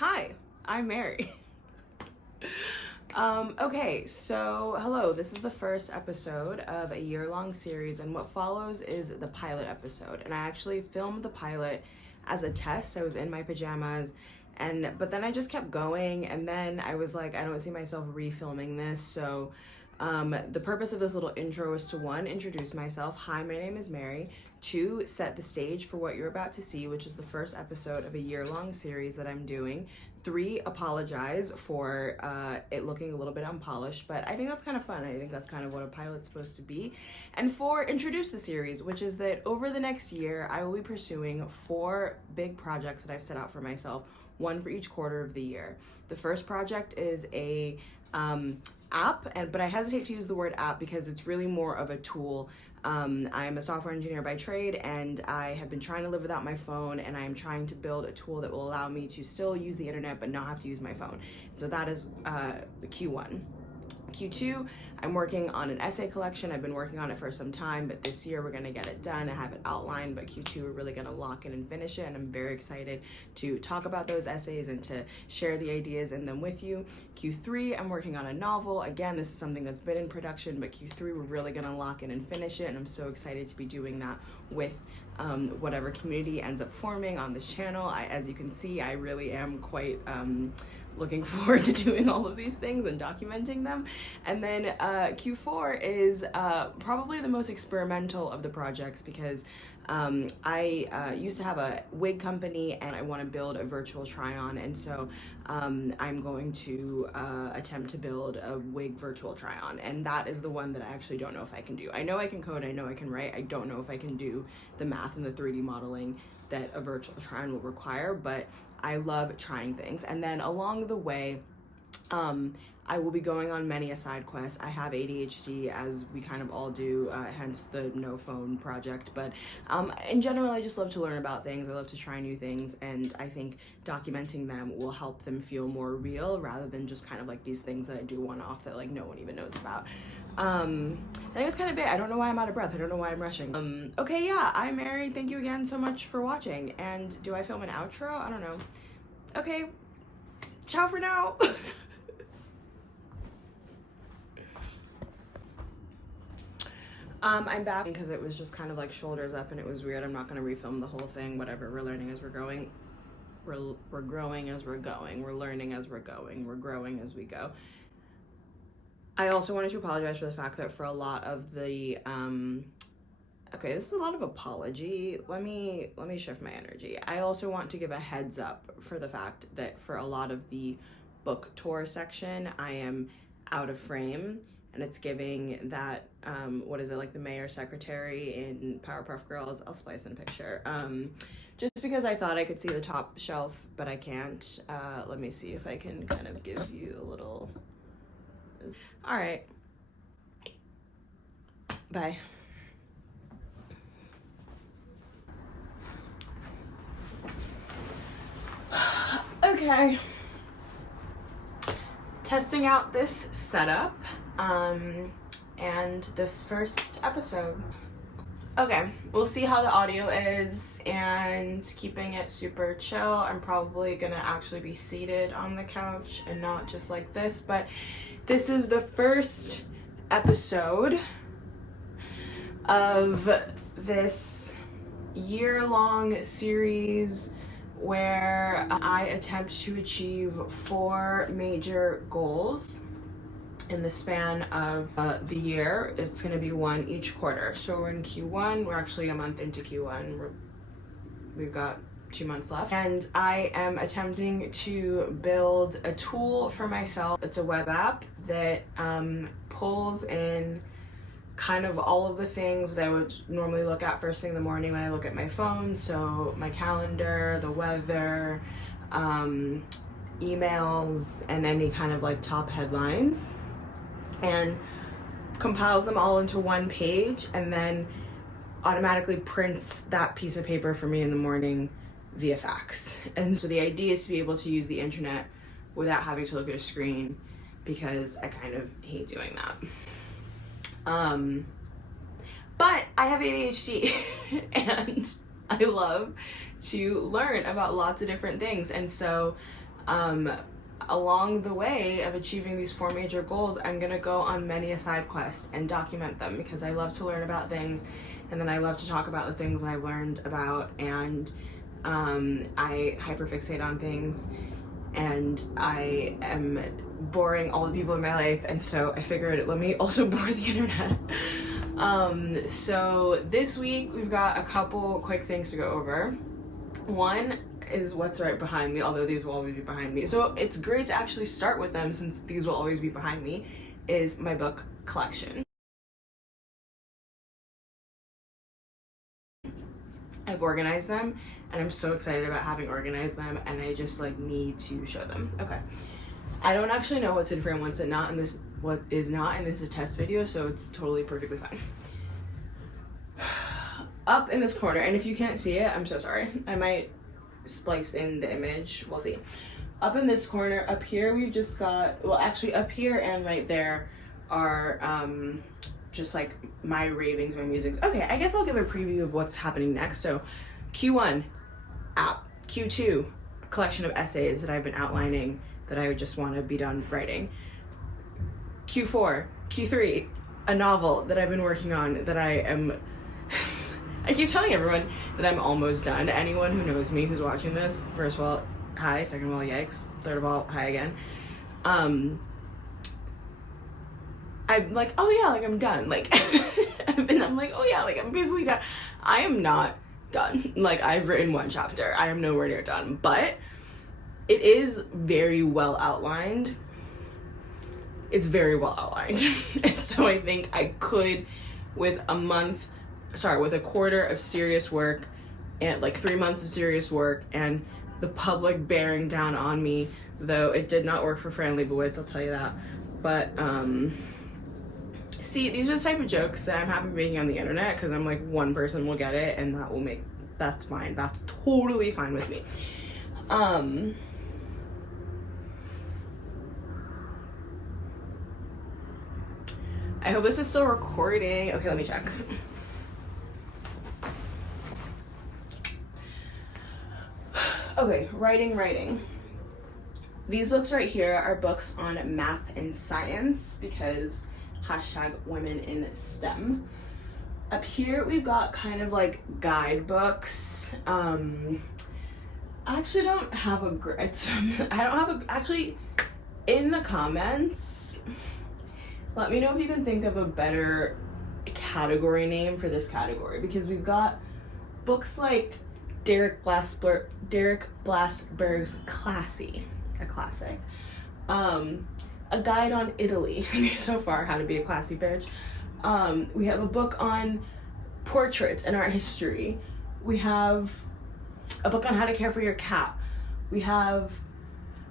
Hi, I'm Mary. Okay, so hello, this is the first episode of a year-long series, and what follows is the pilot episode. And I actually filmed the pilot as a test. I was in my pajamas, but then I just kept going, and then I was like, I don't see myself refilming this, so the purpose of this little intro is to, one, introduce myself. Hi, my name is Mary. Two, set the stage for what you're about to see, which is the first episode of a year-long series that I'm doing. Three, apologize for it looking a little bit unpolished, but I think that's kind of fun. I think that's kind of what a pilot's supposed to be. And four, introduce the series, which is that over the next year, I will be pursuing 4 big projects that I've set out for myself, one for each quarter of the year. The first project is a app, but I hesitate to use the word app because it's really more of a tool. I'm a software engineer by trade, and I have been trying to live without my phone, and I am trying to build a tool that will allow me to still use the internet but not have to use my phone. So that is Q1. Q2, I'm working on an essay collection. I've been working on it for some time, but this year we're gonna get it done. I have it outlined, but Q2 we're really gonna lock in and finish it, and I'm very excited to talk about those essays and to share the ideas in them with you. Q3, I'm working on a novel. Again, this is something that's been in production, but Q3 we're really gonna lock in and finish it, and I'm so excited to be doing that with whatever community ends up forming on this channel. As you can see, I really am quite looking forward to doing all of these things and documenting them. And then Q4 is probably the most experimental of the projects because I used to have a wig company and I want to build a virtual try-on, and so I'm going to attempt to build a wig virtual try-on, and that is the one that I actually don't know if I can do. I know I can code, I know I can write, I don't know if I can do the math and the 3D modeling that a virtual try-on will require, but I love trying things. And then along the way, I will be going on many a side quest. I have ADHD, as we kind of all do, hence the no phone project. But in general, I just love to learn about things. I love to try new things, and I think documenting them will help them feel more real rather than just kind of like these things that I do one-off that like no one even knows about. I think that's kind of it. I don't know why I'm out of breath. I don't know why I'm rushing. Okay, yeah, I'm Mary. Thank you again so much for watching. And do I film an outro? I don't know. Okay, ciao for now. I'm back because it was just kind of like shoulders up and it was weird. I'm not going to refilm the whole thing. Whatever, we're learning as we're going. We're growing as we're going. We're learning as we're going. We're growing as we go. I also wanted to apologize for the fact that for a lot of the okay, this is a lot of apology. Let me shift my energy. I also want to give a heads up for the fact that for a lot of the book tour section, I am out of frame, and it's giving that what is it, like the mayor secretary in Powerpuff Girls. I'll splice in a picture. Just because I thought I could see the top shelf, but I can't. Let me see if I can kind of give you a little. All right. Bye. Okay. Testing out this setup and this first episode. Okay, we'll see how the audio is, and keeping it super chill. I'm probably gonna actually be seated on the couch and not just like this, but this is the first episode of this year-long series where I attempt to achieve 4 major goals in the span of the year. It's going to be one each quarter. So we're in Q1. We're actually a month into Q1. We've got 2 months left. And I am attempting to build a tool for myself. It's a web app that pulls in kind of all of the things that I would normally look at first thing in the morning when I look at my phone. So my calendar, the weather, emails, and any kind of like top headlines, and compiles them all into one page and then automatically prints that piece of paper for me in the morning via fax. And so the idea is to be able to use the internet without having to look at a screen, because I kind of hate doing that. But I have ADHD and I love to learn about lots of different things. And so Along the way of achieving these 4 major goals, I'm gonna go on many a side quest and document them, because I love to learn about things, and then I love to talk about the things that I learned about, and I hyperfixate on things, and I am boring all the people in my life, and so I figured, let me also bore the internet. So this week we've got a couple quick things to go over. One is what's right behind me, although these will always be behind me. So it's great to actually start with them, since these will always be behind me, is my book collection. I've organized them, and I'm so excited about having organized them, and I just like need to show them. Okay. I don't actually know what's in frame, what's not in this, what is not, and this is a test video, so it's totally perfectly fine. Up in this corner, and if you can't see it, I'm so sorry. I might splice in the image, we'll see. Up in this corner, up here we've just got, well actually up here and right there are just like my ravings, my musings. Okay, I guess I'll give a preview of what's happening next. So Q1, app. Q2, collection of essays that I've been outlining that I would just want to be done writing. Q4, Q3, a novel that I've been working on that I am I keep telling everyone that I'm almost done. Anyone who knows me who's watching this, first of all, hi. Second of all, yikes. Third of all, hi again. I'm like, oh yeah, like I'm done. Like, I'm like, oh yeah, like I'm basically done. I am not done. Like, I've written 1 chapter. I am nowhere near done, but it is very well outlined. It's very well outlined. And so I think I could, with a quarter of serious work and like 3 months of serious work and the public bearing down on me, though it did not work for Fran Lebowitz, I'll tell you that. But see, these are the type of jokes that I'm happy making on the internet, because I'm like, one person will get it and that's fine. That's totally fine with me. I hope this is still recording. Okay, let me check. Okay, writing. These books right here are books on math and science, because #women in STEM. Up here we've got kind of like guidebooks. I actually don't have actually, in the comments, let me know if you can think of a better category name for this category, because we've got books like Derek Blasberg's Classy, a classic. A guide on Italy, so far, how to be a classy bitch. We have a book on portraits and art history. We have a book on how to care for your cat. We have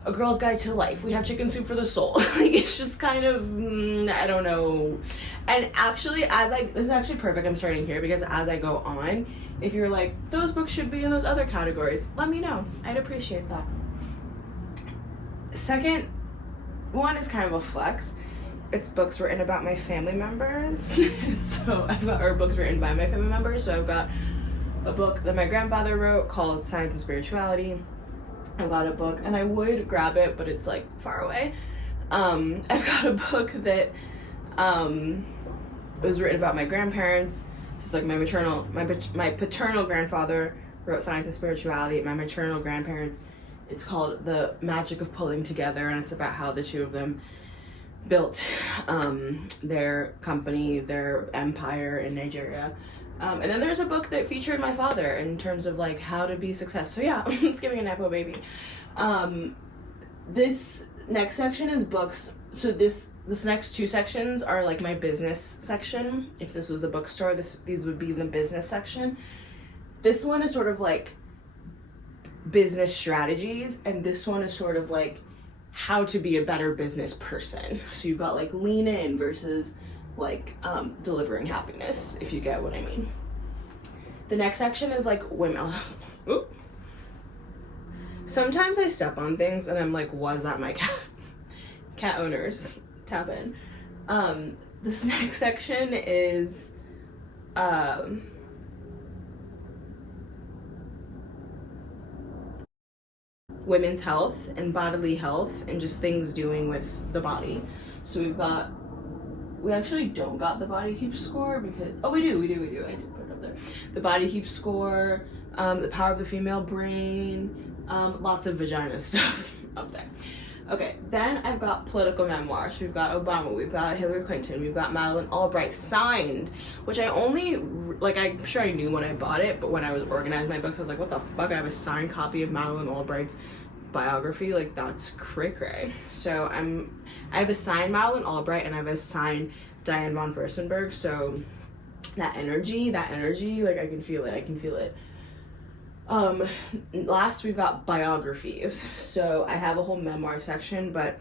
A Girl's Guide to Life. We have Chicken Soup for the Soul. Like, it's just kind of, I don't know. And actually, this is actually perfect I'm starting here, because as I go on, if you're like, those books should be in those other categories, let me know. I'd appreciate that. Second one is kind of a flex. It's books written about my family members. So books written by my family members. So I've got a book that my grandfather wrote called Science and Spirituality. I've got a book, and I would grab it, but it's like far away. I've got a book that was written about my grandparents. Just like my paternal grandfather wrote Science and Spirituality. My maternal grandparents, it's called The Magic of Pulling Together, and it's about how the two of them built their company, their empire in Nigeria. And then there's a book that featured my father in terms of like how to be successful. So yeah, it's giving a Nepo baby. This next section is books. So this next 2 sections are like my business section. If this was a bookstore, these would be the business section. This one is sort of like business strategies, and this one is sort of like how to be a better business person. So you've got like lean in versus like delivering happiness, if you get what I mean. The next section is like women. Oop. Sometimes I step on things and I'm like, was that my cat? Cat owners, tap in. This next section is women's health and bodily health and just things doing with the body. So we actually don't got the body heat score because, oh, we do, I did put it up there. The body heat score, the power of the female brain, lots of vagina stuff up there. Okay, then I've got political memoirs. We've got Obama, we've got Hillary Clinton, we've got Madeleine Albright signed, which I only, like, I'm sure I knew when I bought it, but when I was organizing my books, I was like, what the fuck, I have a signed copy of Madeleine Albright's biography? Like, that's cray-cray. So I have a signed Madeleine Albright, and I have a signed Diane von Furstenberg, so that energy, like, I can feel it. Last we've got biographies. So I have a whole memoir section, but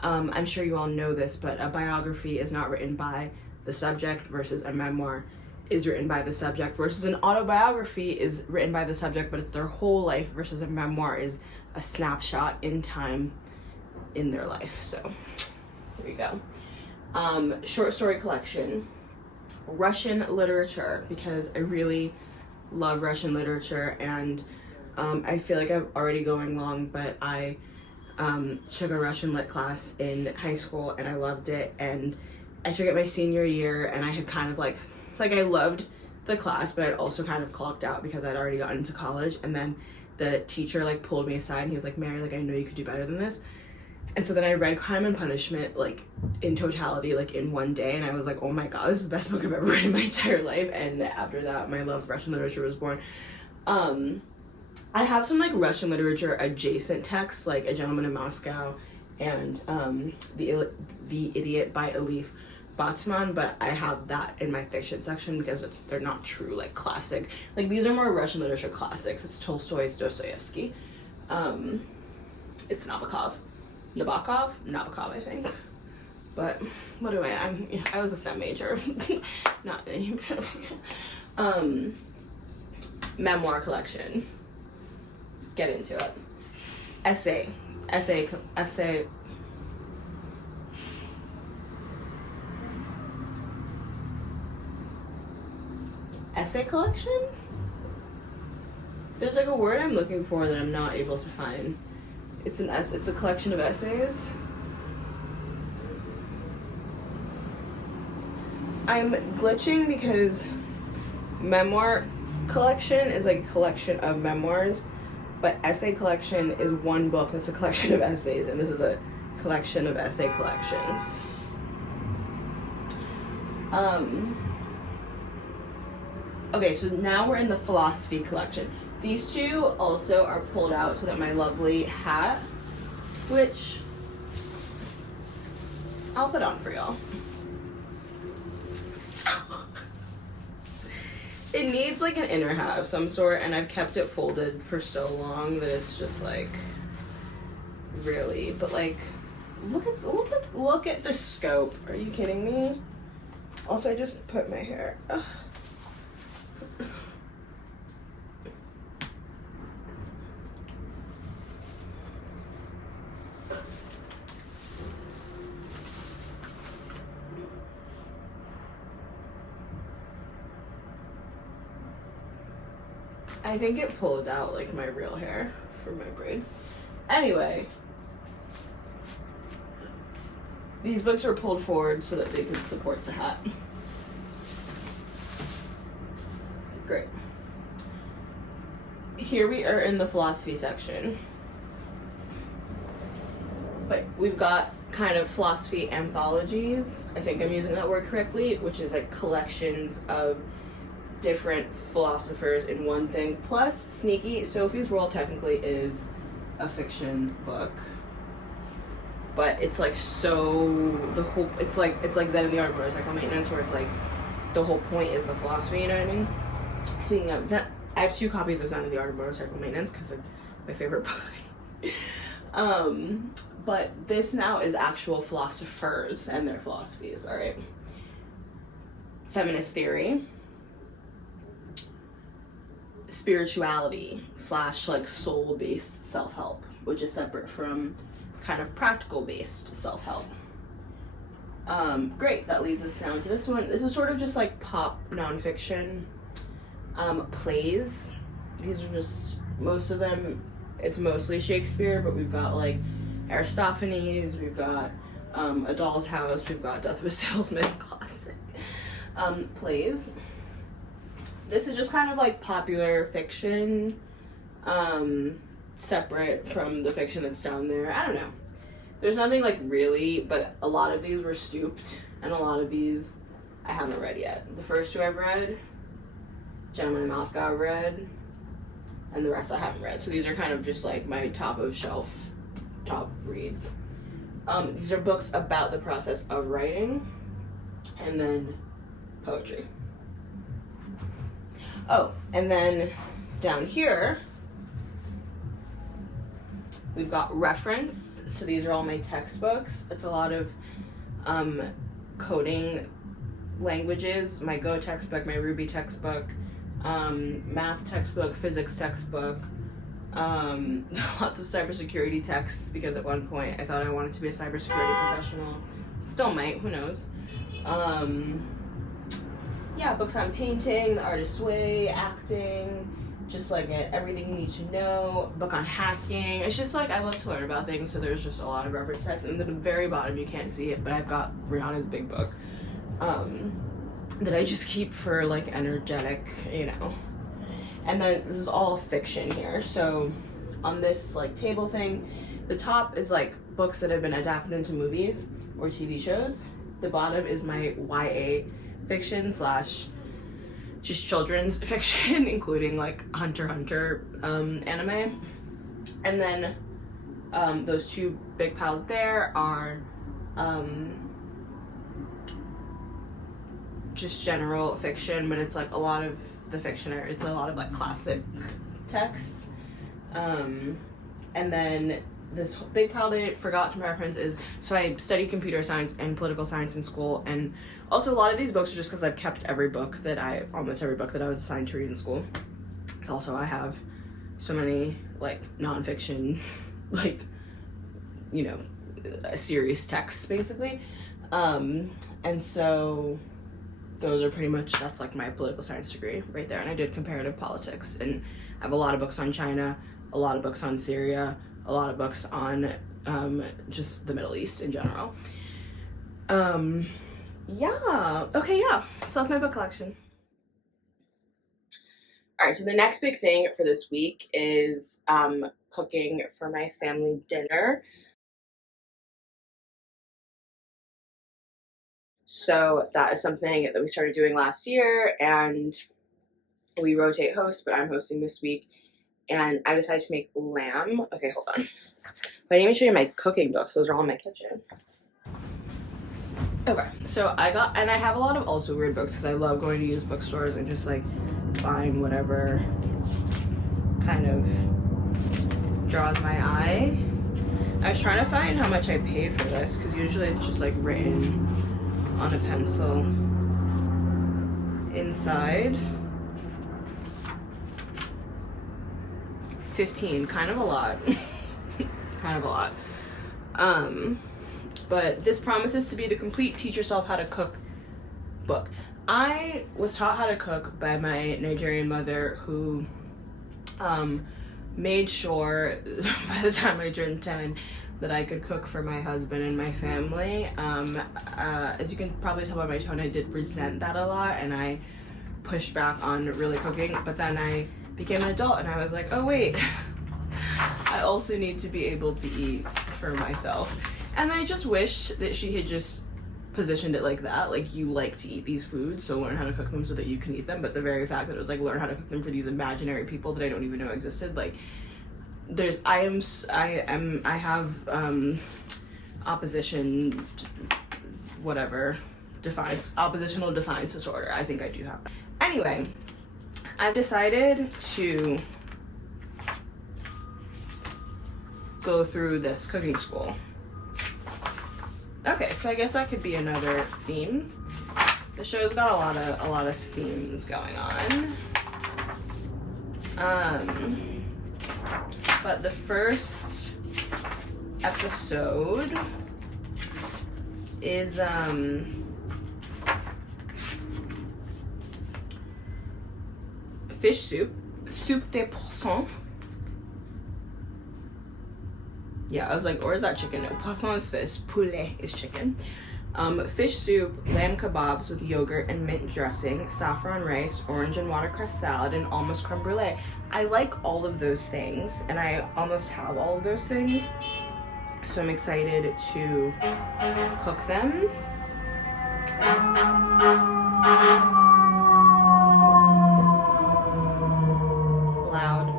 I'm sure you all know this, but a biography is not written by the subject versus a memoir is written by the subject versus an autobiography is written by the subject, but it's their whole life versus a memoir is a snapshot in time in their life. So there you go. Short story collection, Russian literature, because I really love Russian literature, and I feel like I'm already going long, but I took a Russian lit class in high school and I loved it, and I took it my senior year, and I had kind of like I loved the class, but I'd also kind of clocked out because I'd already gotten into college, and then the teacher like pulled me aside and he was like, Mary, like, I know you could do better than this. And so then I read Crime and Punishment, like, in totality, like, in one day, and I was like, oh my god, this is the best book I've ever read in my entire life. And after that, my love of Russian literature was born. I have some, like, Russian literature adjacent texts, like A Gentleman in Moscow and The Idiot by Elif Batuman, but I have that in my fiction section because they're not true, like, classic. Like, these are more Russian literature classics. It's Tolstoy, it's Dostoevsky. It's Nabokov, I think. But what do I was a STEM major. Not any. Memoir collection. Get into it. Essay collection? There's like a word I'm looking for that I'm not able to find. It's a collection of essays. I'm glitching because memoir collection is like a collection of memoirs, but essay collection is one book that's a collection of essays, and this is a collection of essay collections. Okay, so now we're in the philosophy collection. These two also are pulled out so that my lovely hat, which I'll put on for y'all. It needs like an inner hat of some sort, and I've kept it folded for so long that it's just like, really, but like, look at the scope. Are you kidding me? Also, I just put my hair. Ugh. I think it pulled out like my real hair for my braids. Anyway, these books are pulled forward so that they can support the hat. Great. Here we are in the philosophy section. But we've got kind of philosophy anthologies. I think I'm using that word correctly, which is like collections of different philosophers in one thing. Plus, sneaky, Sophie's World technically is a fiction book, but it's like it's like Zen and the Art of Motorcycle Maintenance, where it's like the whole point is the philosophy. You know what I mean? Speaking of Zen, I have 2 copies of Zen and the Art of Motorcycle Maintenance because it's my favorite book. But this now is actual philosophers and their philosophies. All right. Feminist theory. Spirituality / like soul-based self-help, which is separate from kind of practical-based self-help. Great, that leads us down to this one. This is sort of just like pop nonfiction. Plays. These are just, most of them it's mostly Shakespeare, but we've got like Aristophanes, we've got A Doll's House, we've got Death of a Salesman, classic plays. This is just kind of like popular fiction, separate from the fiction that's down there. I don't know. There's nothing like really, but a lot of these were stooped, and a lot of these I haven't read yet. The first two I've read, Gemini Moscow I've read, and the rest I haven't read. So these are kind of just like my top of shelf, top reads. These are books about the process of writing, and then poetry. Oh, and then down here, we've got reference. So these are all my textbooks. It's a lot of coding languages. My Go textbook, my Ruby textbook, math textbook, physics textbook, lots of cybersecurity texts, because at one point I thought I wanted to be a cybersecurity professional. Still might, who knows. Yeah, books on painting, the artist's way, acting, just like everything you need to know, book on hacking. It's just like, I love to learn about things, so there's just a lot of reference text. And at the very bottom, you can't see it, but I've got Rihanna's big book that I just keep for like energetic, you know. And then this is all fiction here. So on this like table thing, the top is like books that have been adapted into movies or TV shows. The bottom is my YA fiction / just children's fiction, including like Hunter x Hunter anime. And then those two big piles there are just general fiction, but it's like a lot of the fiction, it's a lot of like classic texts. And then this big pile that I forgot to reference is, so I studied computer science and political science in school, and also a lot of these books are just because I've kept almost every book that I was assigned to read in school. It's also, I have so many like nonfiction, like, you know, serious texts basically. And so those are pretty much, that's like my political science degree right there. And I did comparative politics, and I have a lot of books on China, a lot of books on Syria, a lot of books on just the Middle East in general. Yeah, okay, yeah, so that's my book collection. All right, so the next big thing for this week is cooking for my family dinner. So that is something that we started doing last year, and we rotate hosts, but I'm hosting this week. And I decided to make lamb. Okay, hold on. But I didn't even show you my cooking books. Those are all in my kitchen. Okay, so I have a lot of also weird books because I love going to used bookstores and just like buying whatever kind of draws my eye. I was trying to find how much I paid for this, because usually it's just like written on a pencil inside. $15, kind of a lot. Kind of a lot. But this promises to be the complete teach yourself how to cook book. I was taught how to cook by my Nigerian mother, who made sure by the time I turned 10 that I could cook for my husband and my family. As you can probably tell by my tone, I did resent that a lot, and I pushed back on really cooking. But then I became an adult, and I was like, oh wait, I also need to be able to eat for myself. And I just wished that she had just positioned it like that, like, you like to eat these foods, so learn how to cook them so that you can eat them. But the very fact that it was like, learn how to cook them for these imaginary people that I don't even know existed, like, I have opposition, whatever, oppositional defiance disorder. I think I do have. Anyway, I've decided to go through this cooking school. Okay, so I guess that could be another theme. The show's got a lot of themes going on. But the first episode is fish soup de poisson. Yeah, I was like, or is that chicken? No, poisson is fish, poulet is chicken. Fish soup, lamb kebabs with yogurt and mint dressing, saffron rice, orange and watercress salad, and almost creme brulee. I like all of those things, and I almost have all of those things, so I'm excited to cook them. Loud.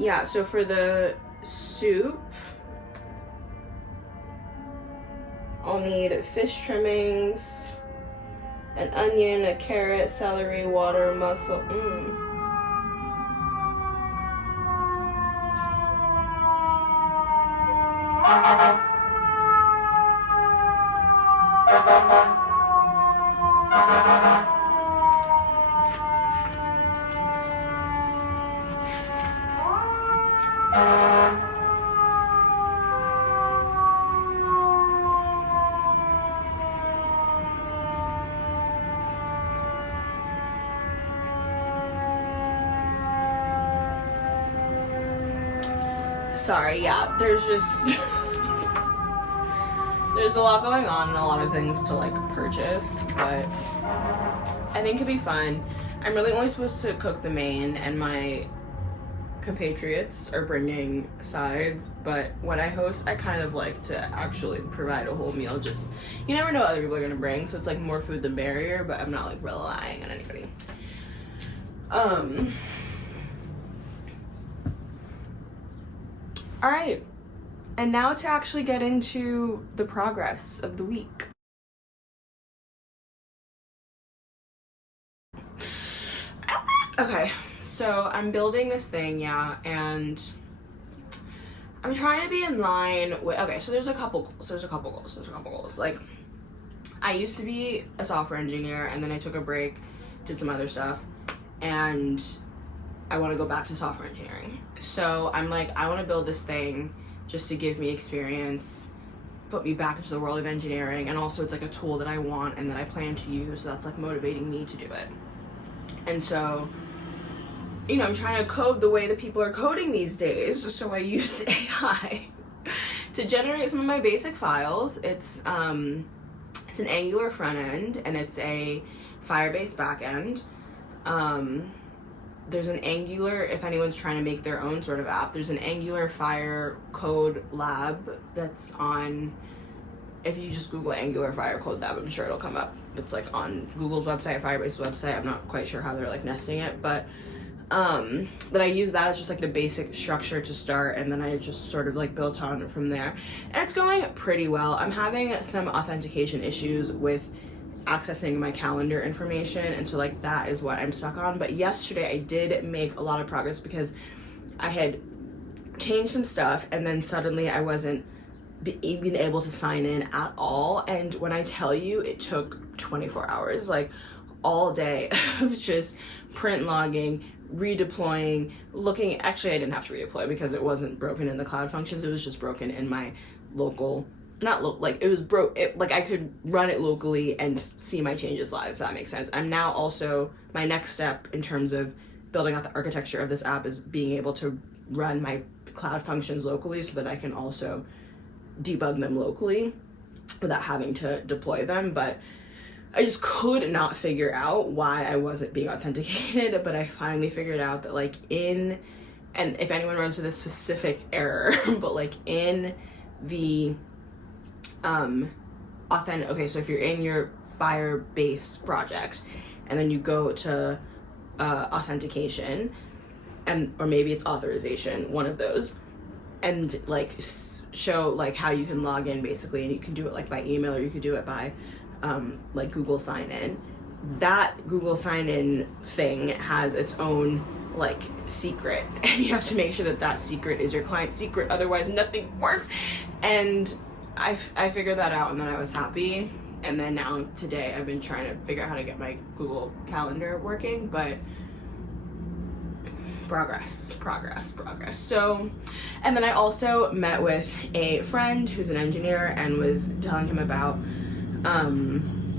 Yeah, so for the soup, I'll need fish trimmings, an onion, a carrot, celery, water, mussel. Sorry, yeah, there's just there's a lot going on and a lot of things to like purchase, but I think it'd be fun. I'm really only supposed to cook the main, and my compatriots are bringing sides, but when I host, I kind of like to actually provide a whole meal. Just, you never know what other people are gonna bring, so it's like more food than barrier, but I'm not like relying on anybody. All right, and now to actually get into the progress of the week. Okay, so I'm building this thing, yeah, and I'm trying to be in line with, okay, so there's a couple goals. Like, I used to be a software engineer, and then I took a break, did some other stuff, and I want to go back to software engineering. So I'm like, I want to build this thing just to give me experience, put me back into the world of engineering, and also it's like a tool that I want and that I plan to use, so that's like motivating me to do it. And so, you know, I'm trying to code the way that people are coding these days, so I used AI to generate some of my basic files. It's an Angular front end, and it's a Firebase back end. There's an Angular, if anyone's trying to make their own sort of app, there's an Angular Fire Code Lab that's on, if you just Google Angular Fire Code Lab, I'm sure it'll come up. It's like on Google's website, Firebase's website. I'm not quite sure how they're like nesting it, but that I use that as just like the basic structure to start, and then I just sort of like built on it from there. And it's going pretty well. I'm having some authentication issues with accessing my calendar information, and so like that is what I'm stuck on. But yesterday I did make a lot of progress because I had changed some stuff, and then suddenly I wasn't even able to sign in at all. And when I tell you, it took 24 hours, like all day of just print logging, redeploying, looking. Actually, I didn't have to redeploy because it wasn't broken in the cloud functions. It was just broken in my local, like it was like I could run it locally and see my changes live, if that makes sense. I'm now also, my next step in terms of building out the architecture of this app is being able to run my cloud functions locally so that I can also debug them locally without having to deploy them. But I just could not figure out why I wasn't being authenticated, but I finally figured out that like and if anyone runs into this specific error, but like in the okay, so if you're in your Firebase project and then you go to authentication, and or maybe it's authorization, one of those, and like show like how you can log in basically, and you can do it like by email, or you could do it by like Google sign in. That Google sign in thing has its own like secret, and you have to make sure that that secret is your client's secret, otherwise nothing works. And I figured that out, and then I was happy. And then now today I've been trying to figure out how to get my Google Calendar working, but progress. So, and then I also met with a friend who's an engineer and was telling him about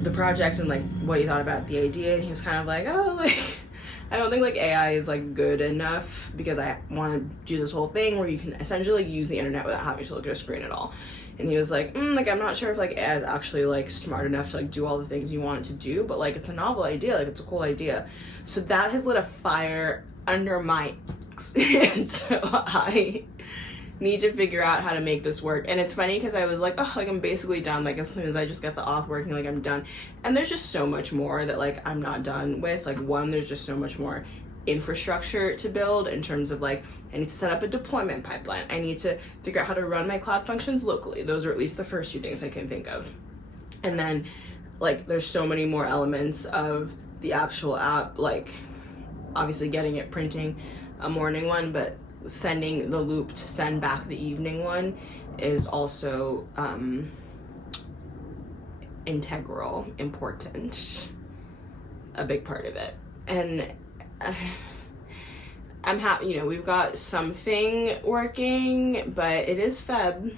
the project and like what he thought about the idea, and he was kind of like, oh, like I don't think like AI is like good enough because I want to do this whole thing where you can essentially use the internet without having to look at a screen at all. And he was like, like I'm not sure if like AI is actually like smart enough to like do all the things you want it to do, but like it's a novel idea, like it's a cool idea. So that has lit a fire under my and so I need to figure out how to make this work. And it's funny because I was like, oh, like I'm basically done, like as soon as I just get the auth working, like I'm done. And there's just so much more that like I'm not done with. Like one, there's just so much more infrastructure to build in terms of like I need to set up a deployment pipeline, I need to figure out how to run my cloud functions locally. Those are at least the first two things I can think of. And then like there's so many more elements of the actual app, like obviously getting it printing a morning one, but sending the loop to send back the evening one is also integral, important, a big part of it. And I'm happy, you know, we've got something working, but it is Feb,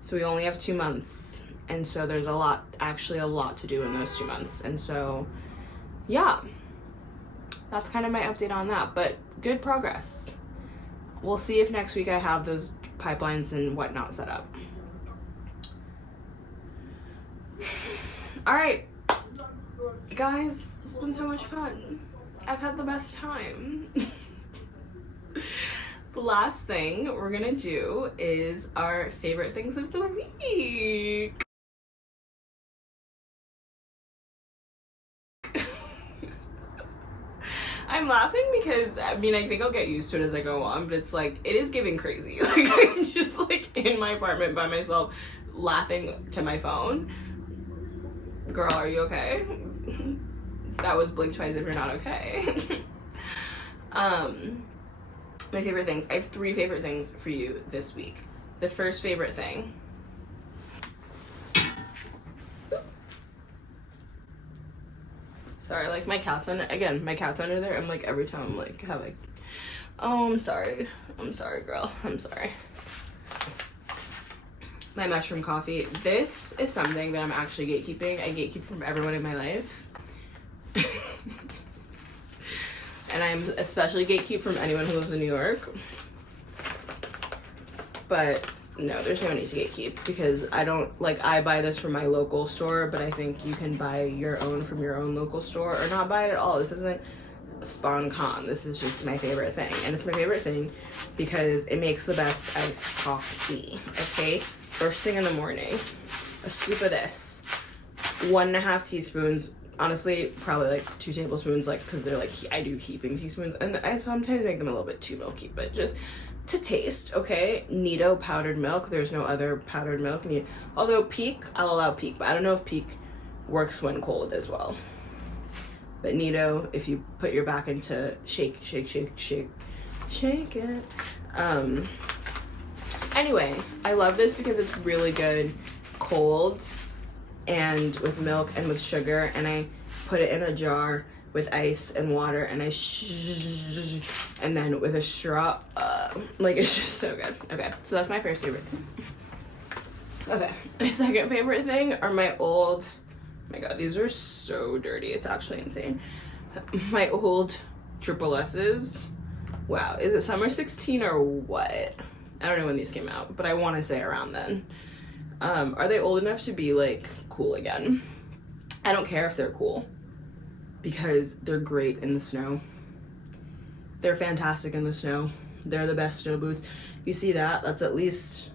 so we only have 2 months, and so there's a lot to do in those 2 months. And so yeah, that's kind of my update on that, but good progress. We'll see if next week I have those pipelines and whatnot set up. All right, guys, it's been so much fun. I've had the best time. The last thing we're gonna do is our favorite things of the week. I'm laughing because, I mean, I think I'll get used to it as I go on, but it's like, it is giving crazy. Like, I'm just like in my apartment by myself laughing to my phone. Girl, are you okay? That was blink twice if you're not okay. My favorite things. I have 3 favorite things for you this week. The first favorite thing. Sorry, like my cat's under, again, my cat's under there. I'm like, every time I'm like, oh, I'm sorry, girl, I'm sorry. My mushroom coffee. This is something that I'm actually gatekeeping. I gatekeep from everyone in my life. And I'm especially gatekeep from anyone who lives in New York. But no, there's no need to gatekeep because I don't, like, I buy this from my local store, but I think you can buy your own from your own local store or not buy it at all. This isn't spawn con. This is just my favorite thing. And it's my favorite thing because it makes the best iced coffee, okay? First thing in the morning, a scoop of this, 1.5 teaspoons, honestly, probably like 2 tablespoons, like, because they're like, I do heaping teaspoons, and I sometimes make them a little bit too milky, but just to taste, okay? Nido powdered milk. There's no other powdered milk. Although Peak, I'll allow Peak, but I don't know if Peak works when cold as well. But Nido, if you put your back into shake it. Anyway, I love this because it's really good cold and with milk and with sugar, and I put it in a jar with ice and water, and and then with a straw, like, it's just so good. Okay, so that's my first favorite. Okay, my second favorite thing are my old, oh my god, these are so dirty, it's actually insane. My old Triple S's. Wow, is it summer 16 or what? I don't know when these came out, but I want to say around then. Are they old enough to be like cool again? I don't care if they're cool because they're great in the snow. They're fantastic in the snow. They're the best snow boots. You see that? That's at least,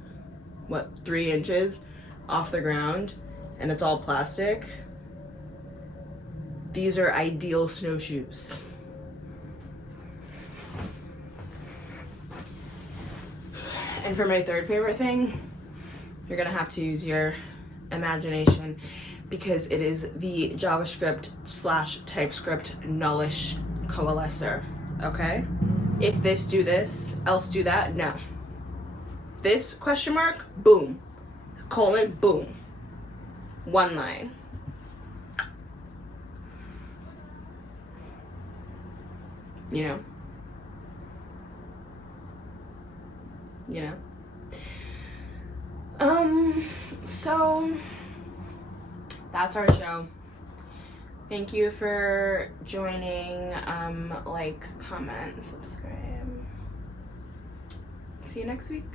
what, 3 inches off the ground, and it's all plastic. These are ideal snowshoes. And for my third favorite thing, you're gonna have to use your imagination because it is the JavaScript / TypeScript nullish coalescer, okay? If this, do this, else do that, no. This question mark, boom. Colon, boom. 1 line. You know? So that's our show. Thank you for joining. Like, comment, subscribe. See you next week.